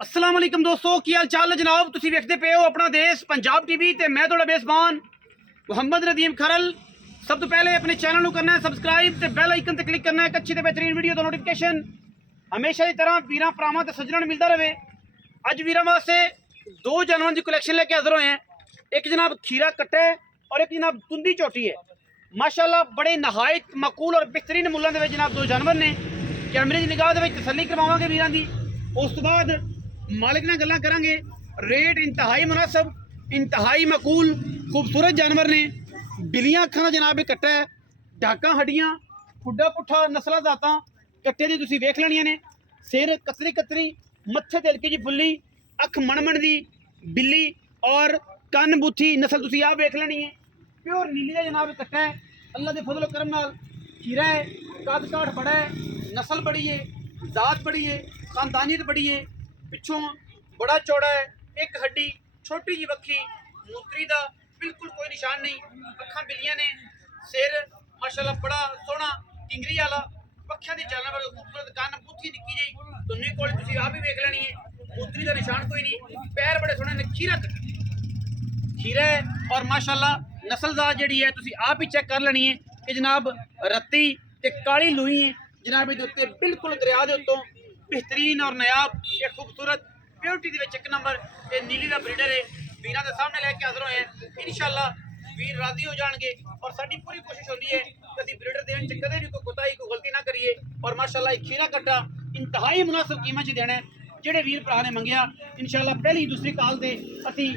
अस्सलाम वालेकुम दोस्तों, की हाल चाल है जनाब। तुसी वेखते पे हो अपना देश पंजाब टीवी ते मैं थोड़ा बेसबान मुहम्मद नदीम खरल। सब तो पहले अपने चैनल को करना है सबसक्राइब ते बेल आइकन ते क्लिक करना है अच्छी ते बेहतरीन वीडियो का नोटिफिकेशन हमेशा की तरह वीर भरावां ते सज्जनां मिलता रहे। अज वीर वास्ते दो जानवरों की कलैक्शन लेके हाजिर हुए हैं। एक जनाब खीरा कट्टा है और एक जनाब तुंदी चोटी है। माशाल्लाह बड़े नहायत मकूल और बेहतरीन मुल्लां दे विच जनाब दो जानवर ने। कैमरे की निगाह दे विच तसल्ली करवावांगे वीरां दी। उस तो बाद मालिक नाल गल्लां करांगे। रेट इंतहाई मुनासिब, इंतहाई मकूल, खूबसूरत जानवर ने। बिलियां अखां दा जनाब एक कट्टा है। डाकां हड्डियां, खुड्डा पुट्ठा नस्लां जातां कट्टे दी तुसीं वेख लैणियां ने। सिर कतरी कतरी, मत्थे ते हल्की जी फुल्ली, अख मणमण दी बिल्ली और कन्न बूथी नस्ल तुसीं आप वेख लैणी है। प्योर नीली का जनाब कट्टा है। अल्लाह के फजलो करम नाल खीरा है, कद काठ बड़ा है, नस्ल बड़ी है, जात बड़ी है, खानदानियत बड़ी है। पिछों बड़ा चौड़ा है, एक हड्डी, छोटी जी बखी, मूत्री का बिल्कुल कोई निशान नहीं। अखां बिलियां ने, सिर माशाल्लाह बड़ा सोहना टिंगरी वाला, पक्षियां दी चालना बड़ी खूबसूरत, कन्न बूथी निक्की जी दुन्नी कोल तुसीं आप ही वेख लैणी है। मूत्री का निशान कोई नहीं, पैर बड़े सोहने ने। खीरा है और माशाल्लाह नस्लदार जी है तुसीं आप ही चेक कर लेनी है कि जनाब रत्ती ते काली लूही है जनाब ये उत्ते बिल्कुल दरिया के उत्तों बेहतरीन और नायाब ये खूबसूरत प्योरिटी दे विच एक नंबर ये नीली का ब्रीडर है। वीरां दे सामने लैके हाजिर होए हैं। इंशाअल्लाह वीर राजी हो जाएंगे और साडी पूरी कोशिश होती है कि असीं ब्रीडर देने च कदे भी कोई कोताही कोई गलती ना करिए। और माशाअल्लाह एक खीरा कट्टा इंतहाई मुनासिब कीमत च देना है। जेडे वीर भरा ने मंगया इंशाअल्लाह पहली दूसरी काल से असीं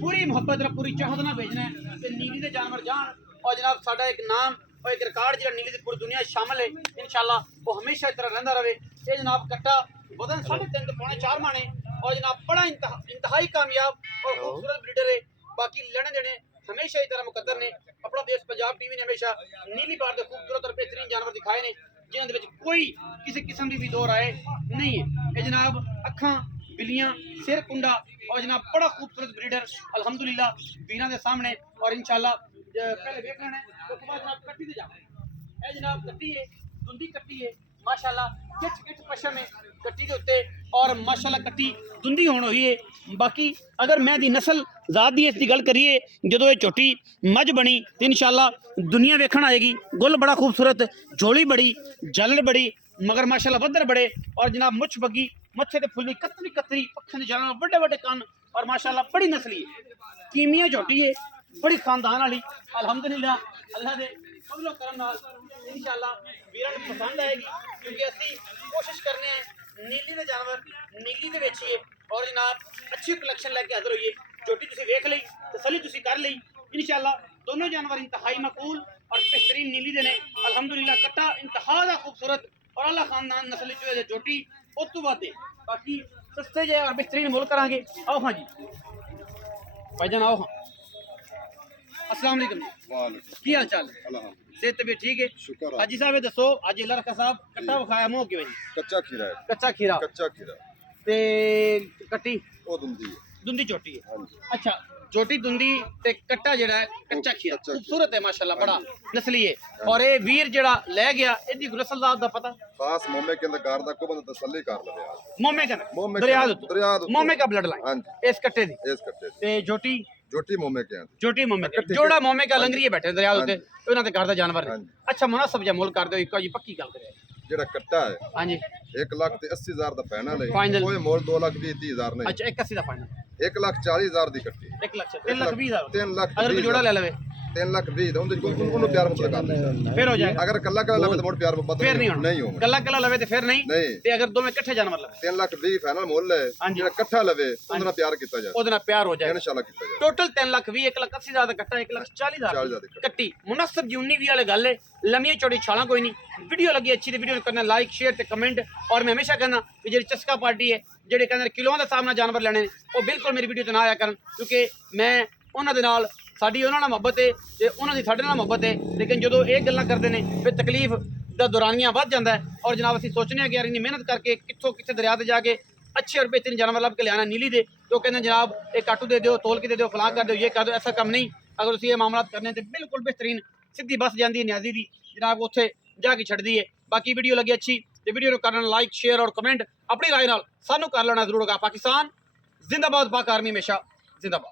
पूरी मुहब्बत और पूरी चाहत नाल भेजना है कि नीली के जानवर जान। और जनाब साडा एक नाम और एक रिकॉर्ड जो नीली की पूरी दुनिया शामिल है इंशाअल्लाह वो हमेशा इस तरह रहिंदा रहे। ये जनाब कट्टा वजन 3.5 तो पौने 4 माने और जनाब बड़ा इंतहाई कामयाब और खूबसूरत ब्रीडर है। बाकी लेने देने हमेशा इस तरह मुकद्दर ने। अपना देश पंजाब टीवी ने हमेशा नीली बार के खूबसूरत और बेहतरीन जानवर दिखाए ने जिन्होंने कोई किसी किस्म की भी दो राय नहीं है। ये जनाब अखां बिलियां, सिर कुंडा और जनाब बड़ा खूबसूरत ब्रीडर अल्हम्दुलिल्लाह वीरां दे सामने। और इंशाअल्लाह पहले देख लेना है उसके बाद जनाब कट्टी दे जाओ। ये जनाब कट्टी है, दुंदी कट्टी है माशाल्लाह किच किच पशम है कट्टी के उत्ते और माशाल्लाह कट्टी दुंदी होण होई है। बाकी अगर मैं दी नस्ल जात दी इसकी गल करिए जदों ये झोटी मझ बनी तो इंशाअल्लाह दुनिया वेखण आएगी। गुल बड़ा खूबसूरत, झोली बड़ी, जलड़ बड़ी, मगर माशाल्लाह वधर बड़े और जनाब मुछ बगी, मत्थे ते फुल्ली, कतरी कतरी, पक्षियों के जालना, बड़े बड़े कान और माशाल्लाह बड़ी नस्ली है। कीमिया झोटी है, बड़ी खानदान वाली अल्हम्दुलिल्लाह अल्लाह दे फजलो करम नाल इंशाअल्लाह वीरां नूं पसंद आएगी क्योंकि असीं कोशिश करने हैं नीली दे जानवर नीली दे वेचीए और जनाब अच्छी कलैक्शन लैके हाजिर होइए। झोटी तुसीं वेख लई, तसल्ली तुसीं कर लई। इंशाअल्लाह दोनों जानवर इंतहाई मकूल और बेहतरीन नीली दे ने अल्हम्दुलिल्लाह। कट्टा इंतहा दा खूबसूरत और अल्लाह खानदान नस्ल जो झोटी उस तो बाद बाकी सस्ते जे और बेहतरीन मुल करांगे। आओ हाँ जी भाईजान आओ हाँ। अस्सलाम वालेकुम जी, की हाल चाल है? सेहत तबीयत ठीक है? शुक्र हाजी साहब दसो अज इला रखा साहब कट्टा विखाया मुंह के भाई कच्चा खीरा है। कच्चा खीरा ते कट्टी वो दुंदी है। दुंदी चोटी है। हाँ जी। अच्छा चोटी दुंदी ते कट्टा जेड़ा है कच्चा खीरा कच्चा खूबसूरत है माशाल्लाह बड़ा नस्ली है। और ये वीर जेड़ा ले गया इहदी नस्लदार दा पता खास मोमे के अंदर गार दा को बंदा तसल्ली कर लवे आज मोमे का मोमे दरिया दरिया दे मोमे का ब्लड हाँ लाइन जी। इस कट्टे दी इस कट्टे ते जोटी जोटी मोमे के हैं। छोटी मोमे कट्टी जोड़ा के- मोमे का हाँ जी। लंगरी बैठे दरिया उत्ते उन्हां दे घर दा जानवर हाँ ने। जी। अच्छा मुनासिब जा मुल कर दो इक्को जी पक्की गल करे। जेड़ा कट्टा है हाँ जी 1,80,000 दा पैना ले फाइनल। कोई मोल 2,20,30,000 नहीं। अच्छा 81 दा फाइनल 1,40,000 दी कट्टी 1 लाख 3 लाख 20 हज़ार 3 लाख अगर कोई जोड़ा ले लवे 3,20,000 ਉਹਦੇ ਕੋਲ ਉਹਨੂੰ ਪਿਆਰ ਮੁੱਕ ਕਰ ਲੈ। फिर हो जाएगा। अगर कल्ला कल्ला लवे तो मोड़ प्यार मुहब्बत फिर नहीं होना नहीं होगा। कल्ला कल्ला लवे तो फिर नहीं नहीं ते अगर दो में इकट्ठे जानवर लवे 3,20,000 फाइनल मोल है। हाँ जी। जेड़ा इकट्ठा लवे ਉਹਦੇ ਨਾਲ ਪਿਆਰ ਕੀਤਾ ਜਾਏ ਉਹਦੇ ਨਾਲ ਪਿਆਰ ਹੋ ਜਾਏਗਾ। इंशाल्लाह ਕੀਤਾ ਜਾਏ। टोटल 3 लाख 20 1 लाख 80 हज़ार ਦਾ ਕੱਟਾ 1 लाख 40 40 हज़ार हज़ार ਦੀ ਕੱਟੀ मुनासिब जी 19 20 वाले गल है। लम्मियां चौड़ी छाला कोई नहीं। वीडियो लगी अच्छी तो वीडियो करना लाइक शेयर ते कमेंट। और मैं हमेशा कहना कि जी चस्का पार्टी है जेडे कहते किलों के हिसाब नाल जानवर लेने वो बिल्कुल मेरी वीडियो ते ना आया करन क्योंकि मैं उन्हां दे नाल साडी उन्हां नाल मुहब्बत है ते उन्हां दी साडे नाल मुहब्बत है। लेकिन जो ये गल्लां करते हैं फिर तकलीफ दा दौरानिया वध जाता है। और जनाब असीं सोचने कि यार इन्नी मेहनत करके कित्थों कित्थे दरिया ते जाके अच्छे और बेहतरीन जानवर लभ के लियाना नीली दे तो कहते जनाब एक काटू दे दो तोल के दे दो फलां कर दो ये कर दो। ऐसा कम नहीं। अगर तुसीं ये मामला करने तो बिल्कुल बेहतरीन सीधी बस जाती है न्याजी दी जनाब उत्थे जाके छड्डदी है। बाकी वीडियो लगी अच्छी ਤੇ ਵੀਡੀਓ ਨੂੰ ਕਰਨ ਲਾਈਕ ਸ਼ੇਅਰ ਔਰ ਕਮੈਂਟ ਆਪਣੀ ਰਾਏ ਨਾਲ ਸਾਨੂੰ ਕਰ ਲੈਣਾ ਜ਼ਰੂਰ ਹੋਗਾ। ਪਾਕਿਸਤਾਨ ਜ਼ਿੰਦਾਬਾਦ, ਪਾਕ ਆਰਮੀ ਹਮੇਸ਼ਾ ਜ਼ਿੰਦਾਬਾਦ।